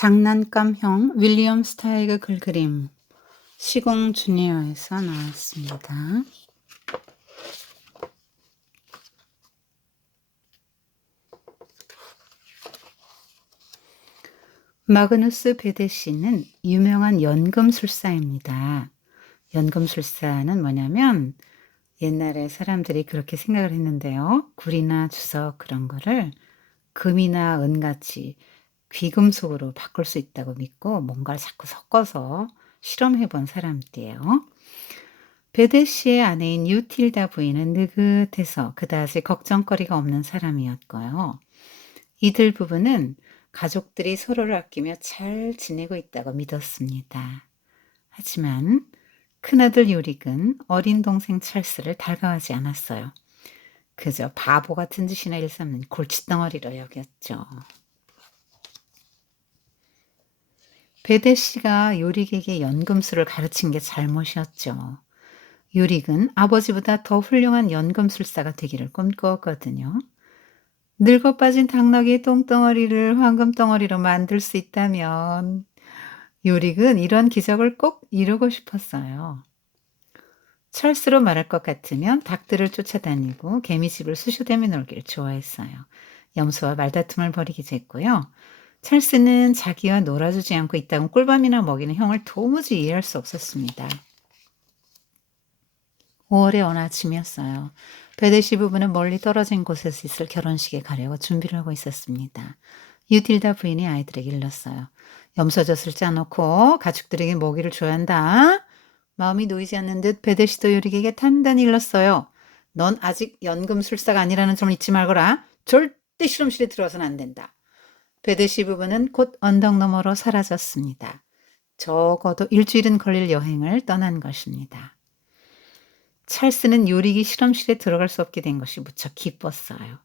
장난감형 윌리엄 스타이그 글그림 시공 주니어에서 나왔습니다. 마그누스 베데시는 유명한 연금술사입니다. 연금술사는 뭐냐면 옛날에 사람들이 그렇게 생각을 했는데요. 굴이나 주석 그런 거를 금이나 은같이 귀금속으로 바꿀 수 있다고 믿고 뭔가를 자꾸 섞어서 실험해 본 사람들이에요. 베데시의 아내인 유틸다 부인은 느긋해서 그다지 걱정거리가 없는 사람이었고요. 이들 부부는 가족들이 서로를 아끼며 잘 지내고 있다고 믿었습니다. 하지만 큰아들 요릭은 어린 동생 찰스를 달가워하지 않았어요. 그저 바보 같은 짓이나 일삼는 골칫덩어리로 여겼죠. 베데시가 요릭에게 연금술을 가르친 게 잘못이었죠. 요릭은 아버지보다 더 훌륭한 연금술사가 되기를 꿈꾸었거든요. 늙어 빠진 당나귀의 똥덩어리를 황금덩어리로 만들 수 있다면 요릭은 이런 기적을 꼭 이루고 싶었어요. 철수로 말할 것 같으면 닭들을 쫓아다니고 개미집을 쑤셔대며 놀기를 좋아했어요. 염소와 말다툼을 벌이기도 했고요. 찰스는 자기와 놀아주지 않고 이따금 꿀밤이나 먹이는 형을 도무지 이해할 수 없었습니다. 5월의 어느 아침이었어요. 베데시 부부는 멀리 떨어진 곳에서 있을 결혼식에 가려고 준비를 하고 있었습니다. 유틸다 부인이 아이들에게 일렀어요. 염소젖을 짜놓고 가축들에게 먹이를 줘야 한다. 마음이 놓이지 않는 듯 베데시도 요릭에게 단단히 일렀어요. 넌 아직 연금술사가 아니라는 점을 잊지 말거라. 절대 실험실에 들어와서는 안 된다. 베데시 부부는 곧 언덕 너머로 사라졌습니다. 적어도 일주일은 걸릴 여행을 떠난 것입니다. 찰스는 요릭이 실험실에 들어갈 수 없게 된 것이 무척 기뻤어요.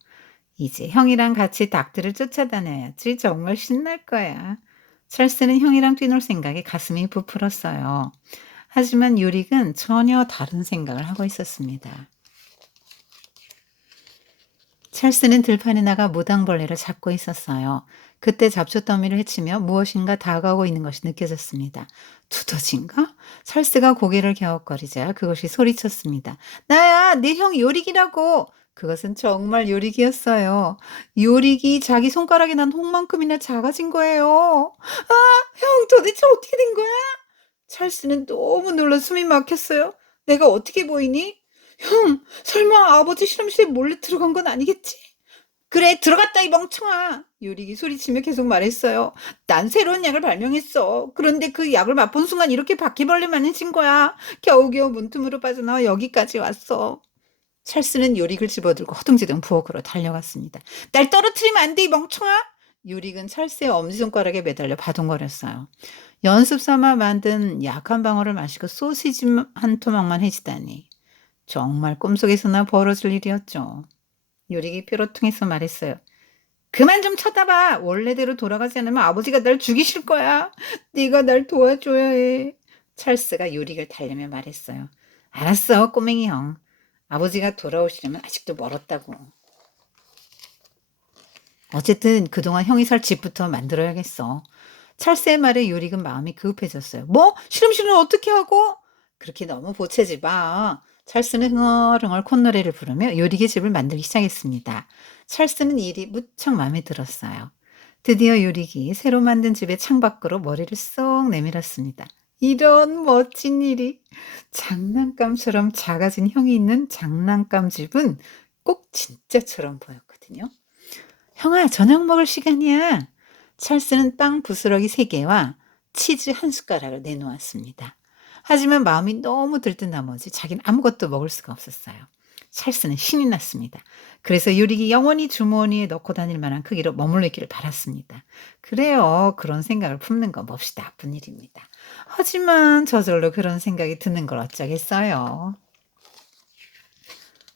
이제 형이랑 같이 닭들을 쫓아다녀야지 정말 신날 거야. 찰스는 형이랑 뛰놀 생각에 가슴이 부풀었어요. 하지만 요릭은 전혀 다른 생각을 하고 있었습니다. 찰스는 들판에 나가 무당벌레를 잡고 있었어요. 그때 잡초더미를 헤치며 무엇인가 다가오고 있는 것이 느껴졌습니다. 두더지인가? 찰스가 고개를 갸웃거리자 그것이 소리쳤습니다. 나야, 내 형 요릭이라고. 그것은 정말 요릭이었어요. 요릭이 자기 손가락에 난 홍만큼이나 작아진 거예요. 아, 형 도대체 어떻게 된 거야? 찰스는 너무 놀라 숨이 막혔어요. 내가 어떻게 보이니? 형, 설마 아버지 실험실에 몰래 들어간 건 아니겠지? 그래, 들어갔다, 이 멍청아. 요릭이 소리치며 계속 말했어요. 난 새로운 약을 발명했어. 그런데 그 약을 맛본 순간 이렇게 바퀴벌레만 해진 거야. 겨우겨우 문틈으로 빠져나와 여기까지 왔어. 찰스는 요릭을 집어들고 허둥지둥 부엌으로 달려갔습니다. 날 떨어뜨리면 안 돼, 이 멍청아. 요릭은 찰스의 엄지손가락에 매달려 바둥거렸어요. 연습 삼아 만든 약 한 방울을 마시고 소시지 한 토막만 해지다니. 정말 꿈속에서나 벌어질 일이었죠. 요릭이 뾰로통해서 말했어요. 그만 좀 쳐다봐. 원래대로 돌아가지 않으면 아버지가 날 죽이실 거야. 네가 날 도와줘야 해. 찰스가 요릭을 달래며 말했어요. 알았어, 꼬맹이 형. 아버지가 돌아오시려면 아직도 멀었다고. 어쨌든 그동안 형이 살 집부터 만들어야겠어. 찰스의 말에 요릭은 마음이 급해졌어요. 뭐? 실험실은 어떻게 하고? 그렇게 너무 보채지 마. 찰스는 흥얼흥얼 콧노래를 부르며 요릭의 집을 만들기 시작했습니다. 찰스는 이 일이 무척 마음에 들었어요. 드디어 요릭이 새로 만든 집의 창밖으로 머리를 쏙 내밀었습니다. 이런 멋진 일이. 장난감처럼 작아진 형이 있는 장난감 집은 꼭 진짜처럼 보였거든요. 형아, 저녁 먹을 시간이야. 찰스는 빵 부스러기 3개와 치즈 한 숟가락을 내놓았습니다. 하지만 마음이 너무 들뜬 나머지 자기는 아무것도 먹을 수가 없었어요. 찰스는 신이 났습니다. 그래서 요릭이 영원히 주머니에 넣고 다닐 만한 크기로 머물러 있기를 바랐습니다. 그래요. 그런 생각을 품는 건 몹시 나쁜 일입니다. 하지만 저절로 그런 생각이 드는 걸 어쩌겠어요.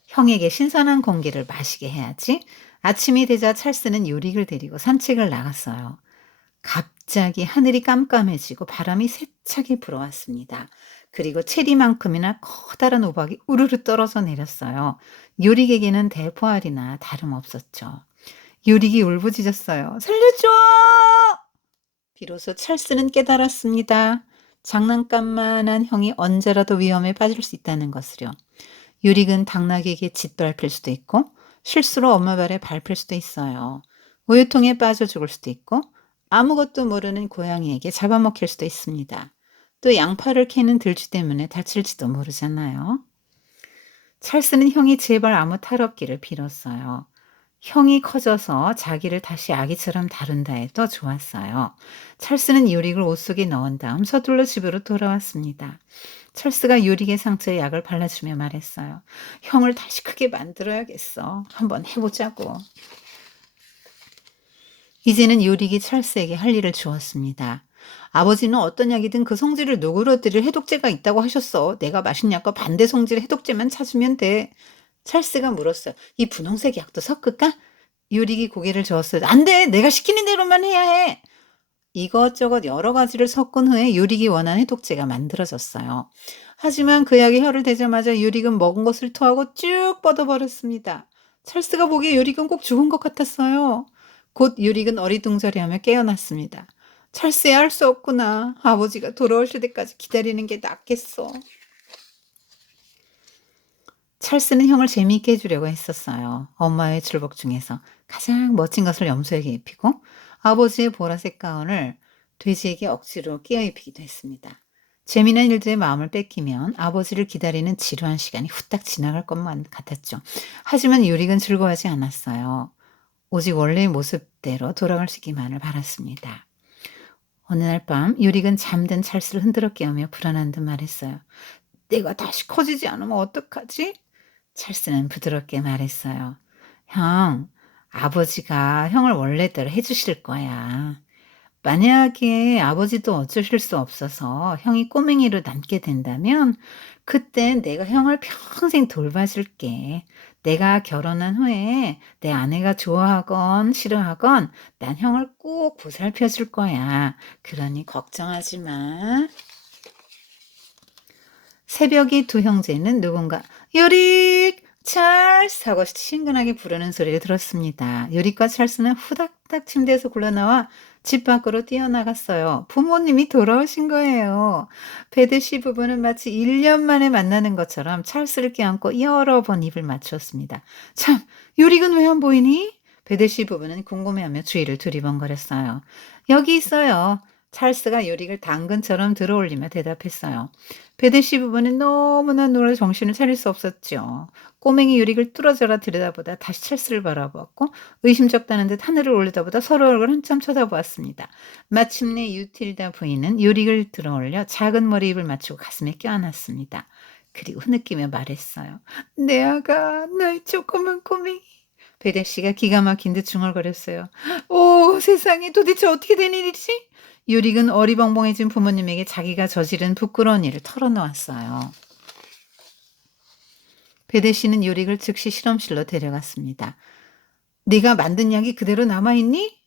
형에게 신선한 공기를 마시게 해야지. 아침이 되자 찰스는 요릭을 데리고 산책을 나갔어요. 갑자기 하늘이 깜깜해지고 바람이 세차게 불어왔습니다. 그리고 체리만큼이나 커다란 우박이 우르르 떨어져 내렸어요. 요릭에게는 대포알이나 다름없었죠. 요릭이 울부짖었어요. 살려줘! 비로소 찰스는 깨달았습니다. 장난감만한 형이 언제라도 위험에 빠질 수 있다는 것을요. 유릭은 당나귀에게 짓밟힐 수도 있고 실수로 엄마 발에 밟힐 수도 있어요. 우유통에 빠져 죽을 수도 있고 아무것도 모르는 고양이에게 잡아먹힐 수도 있습니다. 또 양파를 캐는 들쥐 때문에 다칠지도 모르잖아요. 찰스는 형이 제발 아무 탈 없기를 빌었어요. 형이 커져서 자기를 다시 아기처럼 다룬다 해도 좋았어요. 찰스는 유릭을 옷 속에 넣은 다음 서둘러 집으로 돌아왔습니다. 찰스가 유릭의 상처에 약을 발라주며 말했어요. 형을 다시 크게 만들어야겠어. 한번 해보자고. 이제는 유릭이 찰스에게 할 일을 주었습니다. 아버지는 어떤 약이든 그 성질을 누그러뜨릴 해독제가 있다고 하셨어. 내가 마신 약과 반대 성질의 해독제만 찾으면 돼. 찰스가 물었어요. 이 분홍색 약도 섞을까? 유릭이 고개를 저었어요. 안 돼! 내가 시키는 대로만 해야 해! 이것저것 여러 가지를 섞은 후에 유릭이 원하는 해독제가 만들어졌어요. 하지만 그 약에 혀를 대자마자 유릭은 먹은 것을 토하고 쭉 뻗어버렸습니다. 찰스가 보기에 유릭은 꼭 죽은 것 같았어요. 곧 유릭은 어리둥절해하며 깨어났습니다. 찰스야 할 수 없구나. 아버지가 돌아오실 때까지 기다리는 게 낫겠어. 찰스는 형을 재미있게 해주려고 했었어요. 엄마의 줄복 중에서 가장 멋진 것을 염소에게 입히고 아버지의 보라색 가운을 돼지에게 억지로 끼워 입히기도 했습니다. 재미난 일들의 마음을 뺏기면 아버지를 기다리는 지루한 시간이 후딱 지나갈 것만 같았죠. 하지만 유릭은 즐거워하지 않았어요. 오직 원래의 모습대로 돌아갈 수 있기만을 바랐습니다. 어느 날 밤 유릭은 잠든 찰스를 흔들어 깨우며 불안한 듯 말했어요. 내가 다시 커지지 않으면 어떡하지? 찰스는 부드럽게 말했어요. 형, 아버지가 형을 원래대로 해주실 거야. 만약에 아버지도 어쩌실 수 없어서 형이 꼬맹이로 남게 된다면 그땐 내가 형을 평생 돌봐줄게. 내가 결혼한 후에 내 아내가 좋아하건 싫어하건 난 형을 꼭 보살펴 줄 거야. 그러니 걱정하지 마. 새벽이 두 형제는 누군가 "요릭! 찰스!" 하고 친근하게 부르는 소리를 들었습니다. 요릭과 찰스는 후닥닥 침대에서 굴러나와 집 밖으로 뛰어나갔어요. 부모님이 돌아오신 거예요. 베드시 부부는 마치 1년 만에 만나는 것처럼 찰스를 껴안고 여러 번 입을 맞추었습니다. "참, 요릭은 왜 안 보이니?" 베드시 부부는 궁금해하며 주위를 두리번거렸어요. "여기 있어요." 찰스가 요릭을 당근처럼 들어올리며 대답했어요. 베드시 부부는 너무나 놀라 정신을 차릴 수 없었죠. 꼬맹이 유릭을 뚫어져라 들여다보다 다시 찰스를 바라보았고 의심쩍다는 듯 하늘을 올려다보다 서로 얼굴 한참 쳐다보았습니다. 마침내 유틸다 부인은 유릭을 들어올려 작은 머리입을 맞추고 가슴에 껴안았습니다. 그리고 흐느끼며 말했어요. 내 아가, 나의 조그만 꼬맹이. 베데시가 기가 막힌 듯 중얼거렸어요. 오, 세상에 도대체 어떻게 된 일이지? 유릭은 어리벙벙해진 부모님에게 자기가 저지른 부끄러운 일을 털어놓았어요. 베데 씨는 유릭을 즉시 실험실로 데려갔습니다. 네가 만든 약이 그대로 남아있니?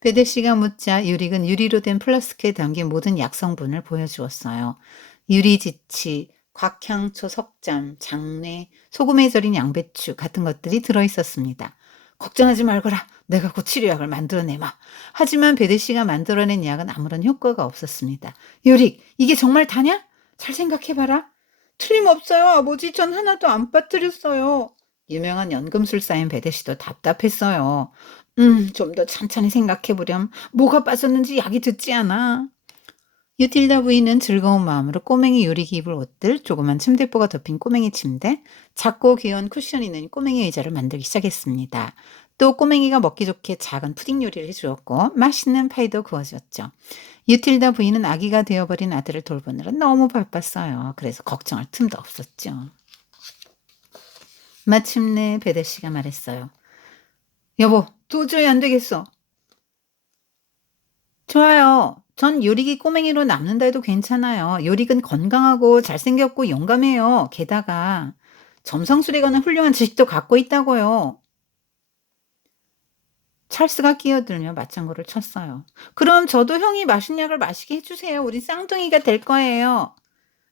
베데 씨가 묻자 유릭은 유리로 된 플라스크에 담긴 모든 약 성분을 보여주었어요. 유리지치, 곽향초 석잠, 장내, 소금에 절인 양배추 같은 것들이 들어있었습니다. 걱정하지 말거라. 내가 곧 치료약을 만들어내마. 하지만 베데 씨가 만들어낸 약은 아무런 효과가 없었습니다. 유릭, 이게 정말 다냐? 잘 생각해봐라. 틀림없어요, 아버지. 전 하나도 안 빠뜨렸어요. 유명한 연금술사인 베데 씨도 답답했어요. 좀 더 찬찬히 생각해 보렴. 뭐가 빠졌는지 약이 듣지 않아. 유틸다 부인은 즐거운 마음으로 꼬맹이 요리기 입을 옷들, 조그만 침대보가 덮인 꼬맹이 침대, 작고 귀여운 쿠션이 있는 꼬맹이 의자를 만들기 시작했습니다. 또 꼬맹이가 먹기 좋게 작은 푸딩 요리를 해주었고 맛있는 파이도 구워줬죠. 유틸다 부인은 아기가 되어버린 아들을 돌보느라 너무 바빴어요. 그래서 걱정할 틈도 없었죠. 마침내 베데 씨가 말했어요. 여보, 도저히 안 되겠어. 좋아요. 전 요릭이 꼬맹이로 남는다 해도 괜찮아요. 요릭은 건강하고 잘생겼고 용감해요. 게다가 점성술에 관한 훌륭한 지식도 갖고 있다고요. 찰스가 끼어들며 맞장구를 쳤어요. 그럼 저도 형이 마신 약을 마시게 해주세요. 우리 쌍둥이가 될 거예요.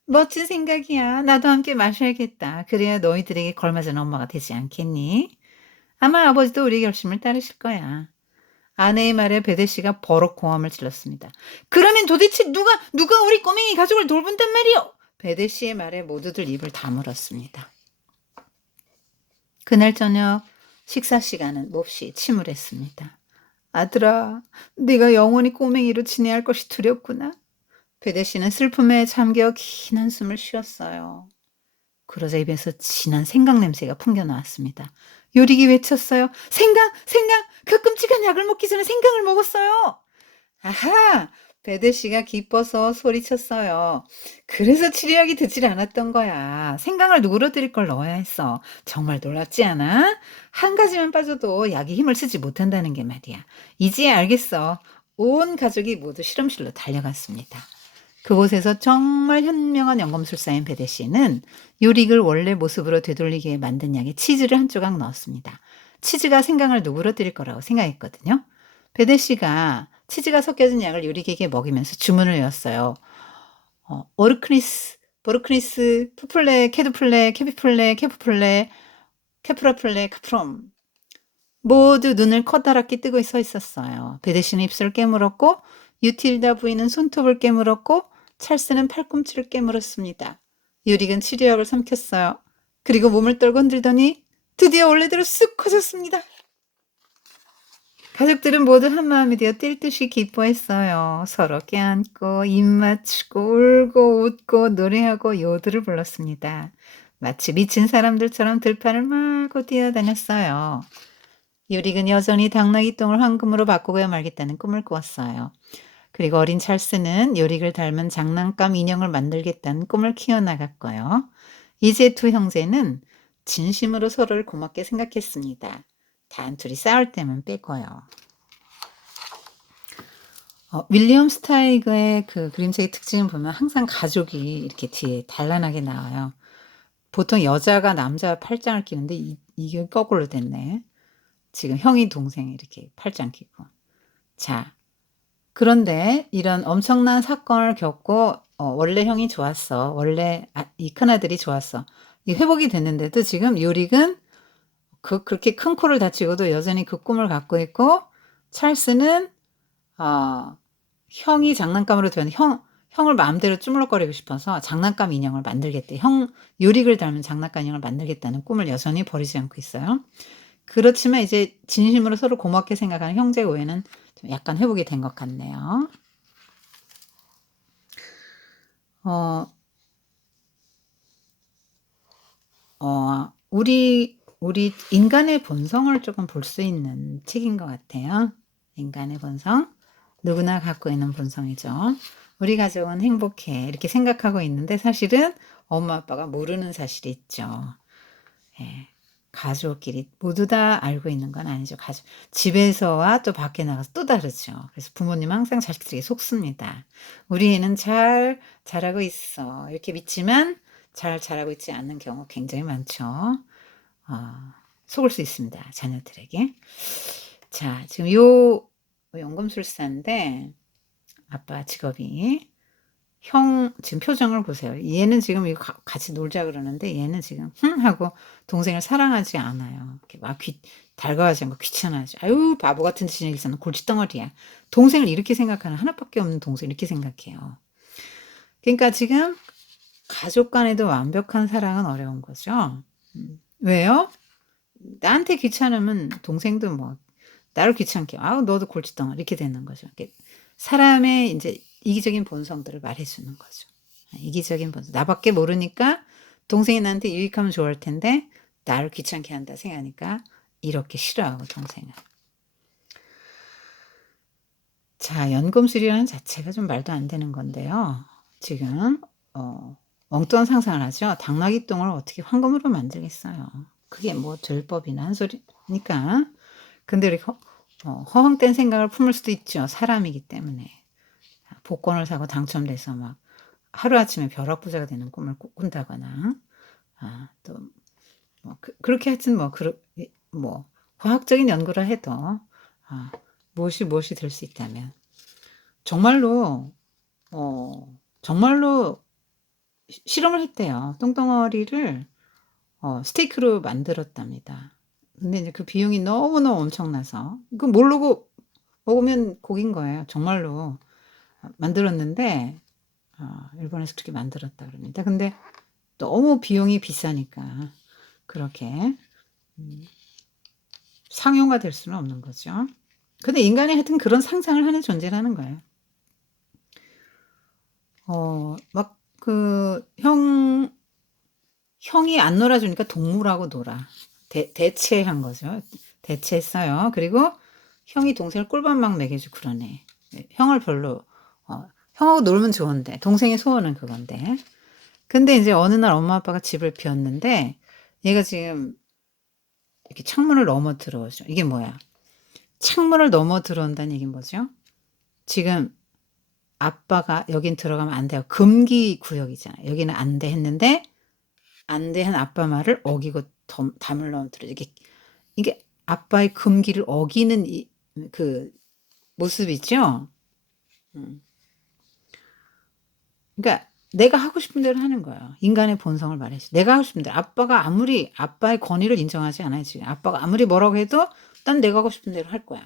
멋진 생각이야. 나도 함께 마셔야겠다. 그래야 너희들에게 걸맞은 엄마가 되지 않겠니? 아마 아버지도 우리 결심을 따르실 거야. 아내의 말에 베데 씨가 버럭 고함을 질렀습니다. "그러면 도대체 누가 우리 꼬맹이 가족을 돌본단 말이오?" 베데 씨의 말에 모두들 입을 다물었습니다. 그날 저녁 식사 시간은 몹시 침울했습니다. "아들아, 네가 영원히 꼬맹이로 지내야 할 것이 두렵구나." 베데 씨는 슬픔에 잠겨 긴 한숨을 쉬었어요. 그러자 입에서 진한 생강 냄새가 풍겨 나왔습니다. 요리기 외쳤어요. "생강! 생강! 그 끔찍한 약을 먹기 전에 생강을 먹었어요!" 아하! 베드 씨가 기뻐서 소리쳤어요. "그래서 치료약이 듣질 않았던 거야. 생강을 누그러뜨릴 걸 넣어야 했어. 정말 놀랍지 않아? 한 가지만 빠져도 약이 힘을 쓰지 못한다는 게 말이야. 이제야 알겠어." 온 가족이 모두 실험실로 달려갔습니다. 그곳에서 정말 현명한 연금술사인 베데 씨는 요릭을 원래 모습으로 되돌리게 만든 약에 치즈를 한 조각 넣었습니다. 치즈가 생강을 누그러뜨릴 거라고 생각했거든요. 베데 씨가 치즈가 섞여진 약을 요릭에게 먹이면서 주문을 외웠어요. 오르크리스, 보르크리스, 푸플레, 케두플레, 케비플레, 케프플레, 케프라플레, 카프롬. 모두 눈을 커다랗게 뜨고 서 있었어요. 베데 씨는 입술을 깨물었고, 유틸다 부인은 손톱을 깨물었고, 찰스는 팔꿈치를 깨물었습니다. 유릭은 치료약을 삼켰어요. 그리고 몸을 떨고 흔들더니 드디어 원래대로 쑥 커졌습니다. 가족들은 모두 한마음이 되어 뛸 듯이 기뻐했어요. 서로 껴안고 입 맞추고 울고 웃고 노래하고 요들을 불렀습니다. 마치 미친 사람들처럼 들판을 마구 뛰어다녔어요. 유릭은 여전히 당나귀 똥을 황금으로 바꾸고야 말겠다는 꿈을 꾸었어요. 그리고 어린 찰스는 요릭을 닮은 장난감 인형을 만들겠다는 꿈을 키워나갔고요. 이제 두 형제는 진심으로 서로를 고맙게 생각했습니다. 단둘이 싸울 때만 빼고요. 윌리엄 스타이그의 그 그림책의 특징을 보면 항상 가족이 이렇게 뒤에 단란하게 나와요. 보통 여자가 남자 팔짱을 끼는데 이게 거꾸로 됐네. 지금 형이 동생 이렇게 팔짱 끼고. 자, 그런데 이런 엄청난 사건을 겪고 원래 형이 좋았어. 원래 이 큰아들이 좋았어. 이 회복이 됐는데도 지금 요릭은 그렇게 큰 코를 다치고도 여전히 그 꿈을 갖고 있고, 찰스는 형이 장난감으로 된 형을 마음대로 주물럭거리고 싶어서 장난감 인형을 만들겠대. 요릭을 닮은 장난감 인형을 만들겠다는 꿈을 여전히 버리지 않고 있어요. 그렇지만 이제 진심으로 서로 고맙게 생각하는 형제 오해는 좀 약간 회복이 된 것 같네요. 우리 인간의 본성을 조금 볼 수 있는 책인 것 같아요. 인간의 본성. 누구나 갖고 있는 본성이죠. 우리 가족은 행복해. 이렇게 생각하고 있는데 사실은 엄마 아빠가 모르는 사실이 있죠. 예. 가족끼리 모두 다 알고 있는 건 아니죠. 집에서와 또 밖에 나가서 또 다르죠. 그래서 부모님은 항상 자식들에게 속습니다. "우리 애는 잘 자라고 있어." 이렇게 믿지만 잘 자라고 있지 않는 경우 굉장히 많죠. 속을 수 있습니다, 자녀들에게. 자, 지금 연금술사인데 아빠 직업이 지금 표정을 보세요. 얘는 지금 이거 같이 놀자 그러는데 얘는 지금 하고 동생을 사랑하지 않아요. 이렇게 막 달가워하지 않고 귀찮아하지. "아유 바보 같은 지내기서는 골칫덩어리야." 동생을 이렇게 생각하는 하나밖에 없는 동생 이렇게 생각해요. 그러니까 지금 가족 간에도 완벽한 사랑은 어려운 거죠. 왜요? 나한테 귀찮으면 동생도 뭐 나를 귀찮게 "아우 너도 골칫덩어리." 이렇게 되는 거죠. 사람의 인제 이기적인 본성들을 말해 주는 거죠. 이기적인 본성. 나밖에 모르니까 동생이 나한테 유익하면 좋을 텐데 나를 귀찮게 한다 생각하니까 이렇게 싫어하고 동생을. 자, 연금술이라는 자체가 좀 말도 안 되는 건데요. 지금 엉뚱한 상상을 하죠. 당나귀 똥을 어떻게 황금으로 만들겠어요. 그게 뭐 될 법이나 한 소리니까. 근데 이렇게 허황된 생각을 품을 수도 있죠. 사람이기 때문에. 복권을 사고 당첨돼서 막 하루아침에 벼락부자가 되는 꿈을 꾼다거나 또 뭐 그렇게 하여튼 뭐 과학적인 연구를 해도 무엇이 될 수 있다면 정말로 정말로 실험을 했대요. 똥덩어리를 스테이크로 만들었답니다. 근데 이제 그 비용이 너무너무 엄청나서 그 모르고 먹으면 고기인 거예요. 정말로 만들었는데 일본에서 그렇게 만들었다 그럽니다. 근데 너무 비용이 비싸니까 그렇게 상용화 될 수는 없는 거죠. 근데 인간이 하여튼 그런 상상을 하는 존재라는 거예요. 막 형이 안 놀아주니까 동물하고 놀아. 대체한 거죠. 대체했어요. 그리고 형이 동생을 꿀밤 막 먹여주고 그러네. 형을 별로, 형하고 놀면 좋은데, 동생의 소원은 그건데. 근데 이제 어느 날 엄마 아빠가 집을 비웠는데, 얘가 지금 이렇게 창문을 넘어 들어오죠. 이게 뭐야? 창문을 넘어 들어온다는 얘기는 뭐죠? 지금 아빠가 여긴 들어가면 안 돼요. 금기 구역이잖아요. 여기는 안 돼 했는데, 안 돼 한 아빠 말을 어기고 담을 넘어뜨려. 이게 아빠의 금기를 어기는 그 모습이죠. 음. 그러니까 내가 하고 싶은 대로 하는 거예요. 인간의 본성을 말해서 내가 하고 싶은 대로. 아빠가 아무리 아빠의 권위를 인정하지 않아요. 지금 아빠가 아무리 뭐라고 해도 난 내가 하고 싶은 대로 할 거야.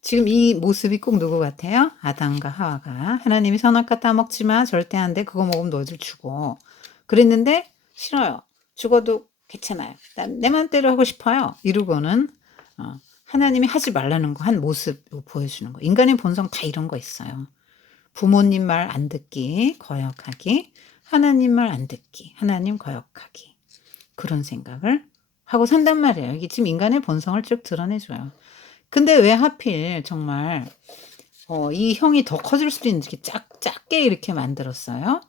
지금 이 모습이 꼭 누구 같아요? 아담과 하와가 하나님이 선악과 따먹지 마. 절대 안 돼. 그거 먹으면 너희들 죽어. 그랬는데 싫어요. 죽어도 괜찮아요. 난 내 맘대로 하고 싶어요. 이러고는 하나님이 하지 말라는 거 한 모습 보여주는 거. 인간의 본성 다 이런 거 있어요. 부모님 말 안 듣기, 거역하기, 하나님 말 안 듣기, 하나님 거역하기. 그런 생각을 하고 산단 말이에요. 이게 지금 인간의 본성을 쭉 드러내줘요. 근데 왜 하필 정말 이 형이 더 커질 수도 있는지 이렇게 작게 이렇게 만들었어요.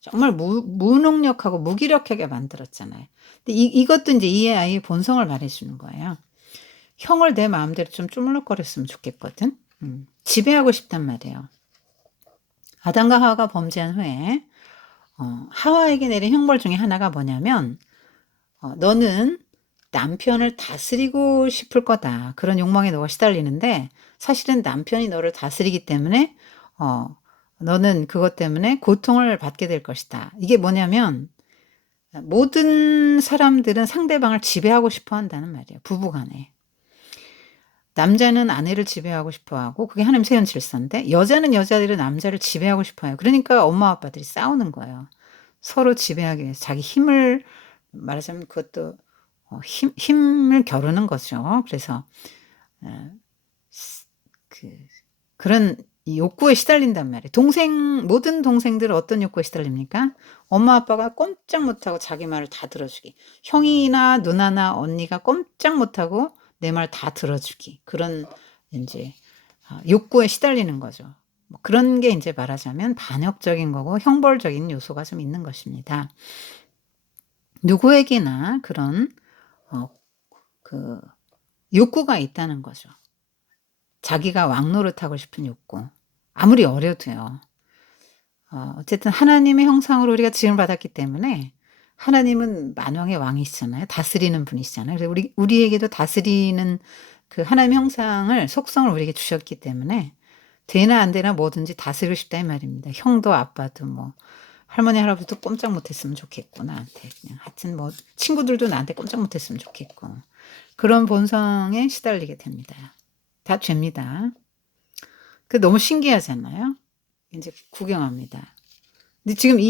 정말 무능력하고 무기력하게 만들었잖아요. 근데 이것도 이제 이 아이의 본성을 말해주는 거예요. 형을 내 마음대로 좀 쪼물럭거렸으면 좋겠거든. 지배하고 싶단 말이에요. 아담과 하와가 범죄한 후에 하와에게 내린 형벌 중에 하나가 뭐냐면 너는 남편을 다스리고 싶을 거다. 그런 욕망에 너가 시달리는데 사실은 남편이 너를 다스리기 때문에 너는 그것 때문에 고통을 받게 될 것이다. 이게 뭐냐면 모든 사람들은 상대방을 지배하고 싶어 한다는 말이에요. 부부간에. 남자는 아내를 지배하고 싶어 하고 그게 하나님 세운 질서인데 여자는 여자들이 남자를 지배하고 싶어 해요. 그러니까 엄마 아빠들이 싸우는 거예요. 서로 지배하기 위해서 자기 힘을 말하자면 그것도 힘을 겨루는 거죠. 그래서 그런 욕구에 시달린단 말이에요. 모든 동생들은 어떤 욕구에 시달립니까? 엄마 아빠가 꼼짝 못하고 자기 말을 다 들어주기. 형이나 누나나 언니가 꼼짝 못하고 내 말 다 들어주기. 그런 이제 욕구에 시달리는 거죠. 뭐 그런 게 이제 말하자면 반역적인 거고 형벌적인 요소가 좀 있는 것입니다. 누구에게나 그런 욕구가 있다는 거죠. 자기가 왕노릇하고 싶은 욕구. 아무리 어려도요. 어쨌든 하나님의 형상으로 우리가 지음을 받았기 때문에 하나님은 만왕의 왕이시잖아요. 다스리는 분이시잖아요. 그래서 우리에게도 다스리는 그 하나님의 형상을 속성을 우리에게 주셨기 때문에 되나 안 되나 뭐든지 다스리고 싶다 이 말입니다. 형도 아빠도 뭐 할머니 할아버지도 꼼짝 못했으면 좋겠고 나한테 그냥 하여튼 뭐 친구들도 나한테 꼼짝 못했으면 좋겠고 그런 본성에 시달리게 됩니다. 다 죄입니다. 그 너무 신기하잖아요. 이제 구경합니다. 근데 지금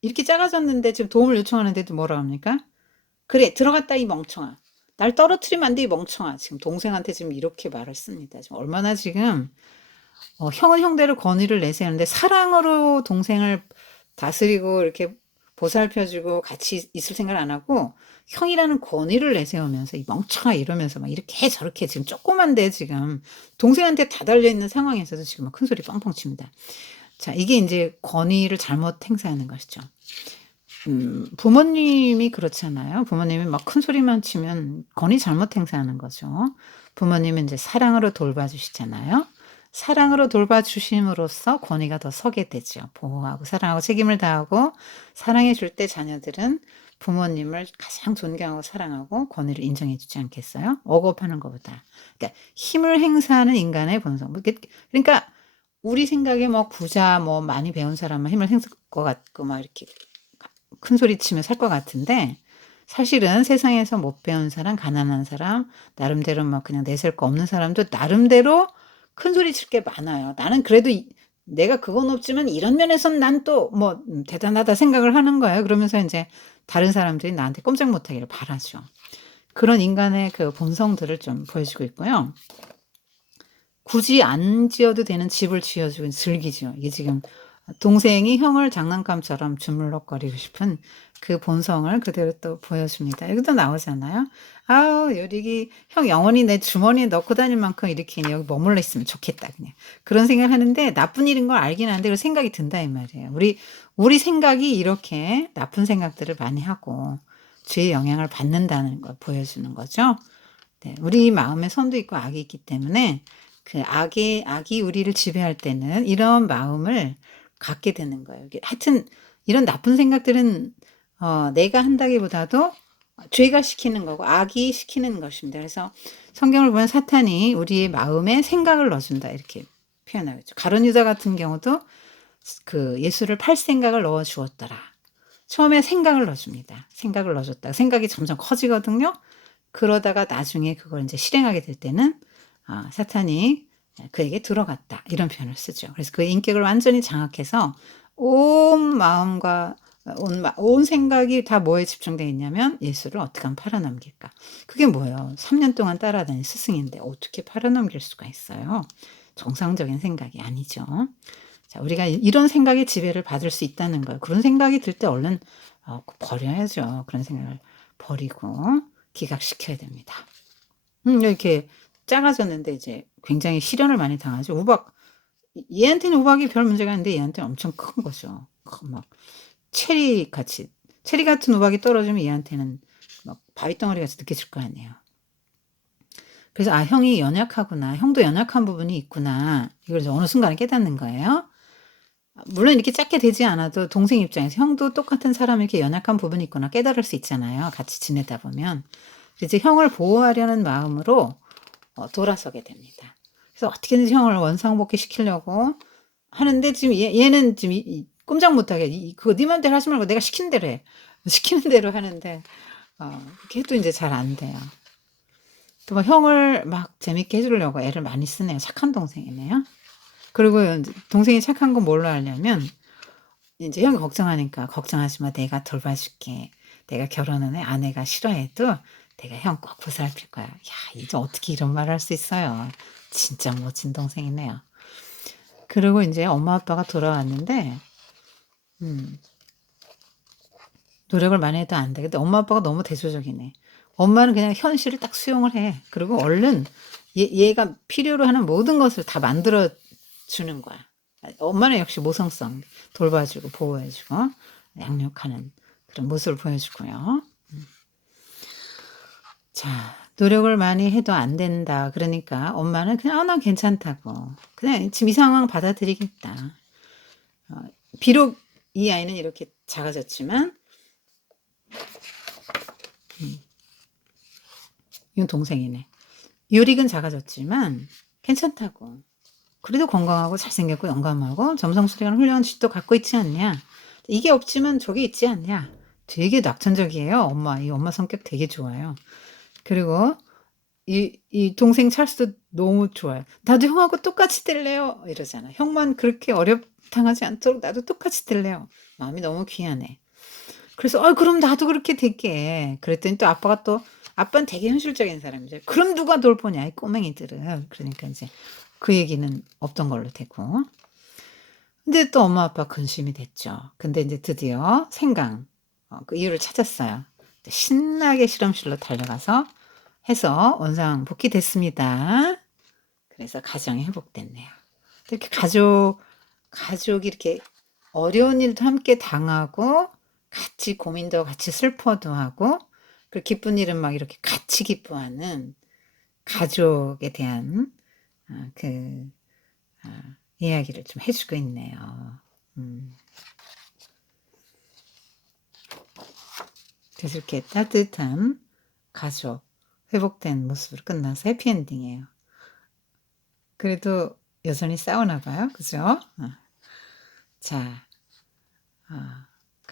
이렇게 작아졌는데 지금 도움을 요청하는데도 뭐라 합니까? 그래, 들어갔다 이 멍청아. 날 떨어뜨리면 안 돼 이 멍청아. 지금 동생한테 지금 이렇게 말을 씁니다. 지금 얼마나 지금 형은 형대로 권위를 내세우는데 사랑으로 동생을 다스리고 이렇게 보살펴주고 같이 있을 생각을 안 하고 형이라는 권위를 내세우면서 이 멍청아 이러면서 막 이렇게 저렇게 지금 조그만데 지금 동생한테 다 달려있는 상황에서도 지금 막 큰 소리 뻥뻥 칩니다. 자, 이게 이제 권위를 잘못 행사하는 것이죠. 부모님이 그렇잖아요. 부모님이 막 큰 소리만 치면 권위 잘못 행사하는 거죠. 부모님은 이제 사랑으로 돌봐주시잖아요. 사랑으로 돌봐주심으로써 권위가 더 서게 되죠. 보호하고 사랑하고 책임을 다하고 사랑해 줄 때 자녀들은 부모님을 가장 존경하고 사랑하고 권위를 인정해 주지 않겠어요? 억압하는 것보다. 그러니까 힘을 행사하는 인간의 본성. 그러니까 우리 생각에 뭐 부자 뭐 많이 배운 사람은 힘을 행사할 것 같고 막 이렇게 큰 소리 치며 살 것 같은데 사실은 세상에서 못 배운 사람, 가난한 사람, 나름대로 막 그냥 내세울 거 없는 사람도 나름대로 큰 소리 칠 게 많아요. 나는 그래도 내가 그건 없지만 이런 면에선 난 또 뭐 대단하다 생각을 하는 거예요. 그러면서 인제 다른 사람들이 나한테 꼼짝 못하기를 바라죠. 그런 인간의 그 본성들을 좀 보여주고 있고요. 굳이 안 지어도 되는 집을 지어 주고 즐기죠. 이게 지금 동생이 형을 장난감처럼 주물럭거리고 싶은 그 본성을 그대로 또 보여줍니다. 여기도 나오잖아요. "아우 요리기 형 영원히 내 주머니에 넣고 다닐 만큼 이렇게 여기 머물러 있으면 좋겠다." 그냥 그런 생각을 하는데 나쁜 일인 걸 알긴 하는데 그 생각이 든다 이 말이에요. 우리 생각이 이렇게 나쁜 생각들을 많이 하고 죄의 영향을 받는다는 걸 보여주는 거죠. 네. 우리 마음에 선도 있고 악이 있기 때문에 그 악이 우리를 지배할 때는 이런 마음을 갖게 되는 거예요. 이게 하여튼 이런 나쁜 생각들은 내가 한다기보다도 죄가 시키는 거고 악이 시키는 것입니다. 그래서 성경을 보면 사탄이 우리의 마음에 생각을 넣어 준다 이렇게 표현하고 있죠. 가룟 유다 같은 경우도 그 예수를 팔 생각을 넣어 주었더라. 처음에 생각을 넣어 줍니다. 생각을 넣어 줬다가 생각이 점점 커지거든요. 그러다가 나중에 그걸 인제 실행하게 될 때는 사탄이 그에게 들어갔다 이런 표현을 쓰죠. 그래서 그의 인격을 완전히 장악해서 온 마음과 온 생각이 다 뭐에 집중되어 있냐면 '예수를 어떻게 하면 팔아넘길까?' 그게 뭐예요? 3년 동안 따라다닌 스승인데 어떻게 팔아넘길 수가 있어요? 정상적인 생각이 아니죠. 자 우리가 이런 생각의 지배를 받을 수 있다는 거예요. 그런 생각이 들 때 얼른 버려야죠. 그런 생각을 버리고 기각시켜야 됩니다. 이렇게 작아졌는데 이제 굉장히 시련을 많이 당하죠. 얘한테는 우박이 별 문제가 아닌데 얘한테는 엄청 큰 거죠. 막 체리 체리 같은 우박이 떨어지면 얘한테는 막 바위덩어리 같이 느껴질 거 아니에요. 그래서 '아 형이 연약하구나. 형도 연약한 부분이 있구나.' 이걸 이제 어느 순간에 깨닫는 거예요. 물론 이렇게 작게 되지 않아도 동생 입장에서 형도 똑같은 사람 이렇게 연약한 부분이 있구나 깨달을 수 있잖아요, 같이 지내다 보면. 이제 형을 보호하려는 마음으로 돌아서게 됩니다. 그래서 어떻게든지 형을 원상복귀시키려고 하는데 지금 얘는 지금 이 꼼짝 못하게 "그거 네 맘대로 하지 말고 내가 시키는 대로 해." 시키는 대로 하는데 그렇게 해도 인제 잘 안 돼요. 또 막 형을 막 재밌게 해 주려고 애를 많이 쓰네요. 착한 동생이네요. 그리고 인제 동생이 착한 건 뭘로 알냐면 인제 형이 걱정하니까 "걱정하지 마. 내가 돌봐줄게. 내가 결혼은 해 아내가 싫어해도 내가 형 꼭 보살필 거야." 야 이제 어떻게 이런 말을 할 수 있어요. 진짜 멋진 동생이네요. 그리고 인제 엄마 아빠가 돌아왔는데 음 노력을 많이 해도 안 돼. 근데 엄마 아빠가 너무 대조적이네. 엄마는 그냥 현실을 딱 수용을 해. 그리고 얼른 얘가 필요로 하는 모든 것을 다 만들어 주는 거야. 엄마는 역시 모성성 돌봐 주고 보호해 주고 양육하는 그런 모습을 보여주고요. 자 노력을 많이 해도 안 된다. 그러니까 엄마는 그냥 난 괜찮다."고. 그냥 "지금 이 상황 받아들이겠다." 어 비록 이 아이는 이렇게 작아졌지만 음 이건 동생이네. 유릭은 작아졌지만 괜찮다고. 그래도 건강하고 잘생겼고 영감하고 점성술이라는 훌륭한 지도 갖고 있지 않냐. 이게 없지만 저게 있지 않냐. 되게 낙천적이에요. 이 엄마 성격 되게 좋아요. 그리고 이 동생 찰스도 너무 좋아요. "나도 형하고 똑같이 될래요." 이러잖아. "형만 그렇게 당하지 않도록 나도 똑같이 될래요." 마음이 너무 귀하네. 그래서 그럼 나도 그렇게 될게." 그랬더니 또 아빠는 되게 현실적인 사람이죠. "그럼 누가 돌보냐 이 꼬맹이들을." 그러니까 인제 그 얘기는 없던 걸로 되고. 근데 또 엄마 아빠 근심이 됐죠. 근데 인제 드디어 생강 그 이유를 찾았어요. 신나게 실험실로 달려가서 해서 원상복귀됐습니다. 그래서 가정이 회복됐네요. 이렇게 가족이 이렇게 어려운 일도 함께 당하고 같이 고민도 같이 슬퍼도 하고 그 기쁜 일은 막 이렇게 같이 기뻐하는 가족에 대한 그 이야기를 좀 해 주고 있네요. 음. 그래서 이렇게 따뜻한 가족 회복된 모습으로 끝나서 해피엔딩이에요. 그래도 여전히 싸우나 봐요. 그죠? 자 어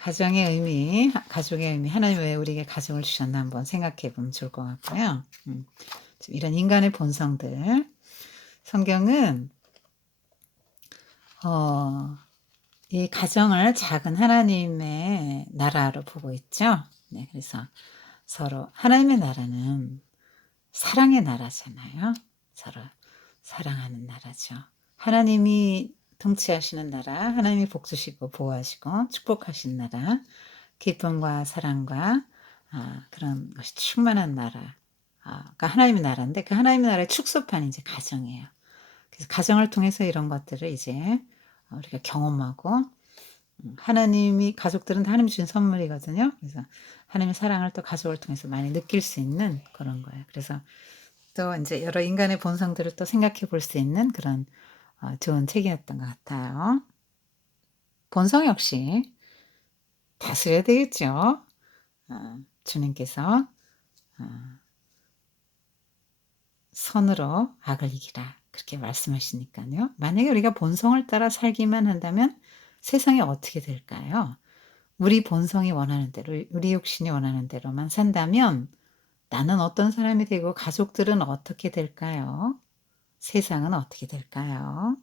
가정의 의미, 가족의 의미, 하나님이 왜 우리에게 가족을 주셨나 한번 생각해 보면 좋을 것 같고요. 좀 이런 인간의 본성들. 성경은 어 이 가정을 작은 하나님의 나라로 보고 있죠. 네, 그래서 서로 하나님의 나라는 사랑의 나라잖아요. 서로 사랑하는 나라죠. 하나님이 통치하시는 나라, 하나님이 복 주시고 보호하시고 축복하신 나라, 기쁨과 사랑과 그런 것이 충만한 나라, 가 하나님의 나라인데, 그 하나님의 나라의 축소판이 이제 가정이에요. 그래서 가정을 통해서 이런 것들을 이제 우리가 경험하고, 하나님이 가족들은 다 하나님이 주신 선물이거든요. 그래서 하나님의 사랑을 또 가족을 통해서 많이 느낄 수 있는 그런 거예요. 그래서 또 인제 여러 인간의 본성들을 또 생각해 볼 수 있는 그런 좋은 책이었던 것 같아요. 본성 역시 다스려야 되겠죠. 주님께서 어 "선으로 악을 이기라." 그렇게 말씀하시니깐요. 만약에 우리가 본성을 따라 살기만 한다면 세상이 어떻게 될까요? 우리 본성이 원하는 대로, 우리 육신이 원하는 대로만 산다면 나는 어떤 사람이 되고 가족들은 어떻게 될까요? 세상은 어떻게 될까요?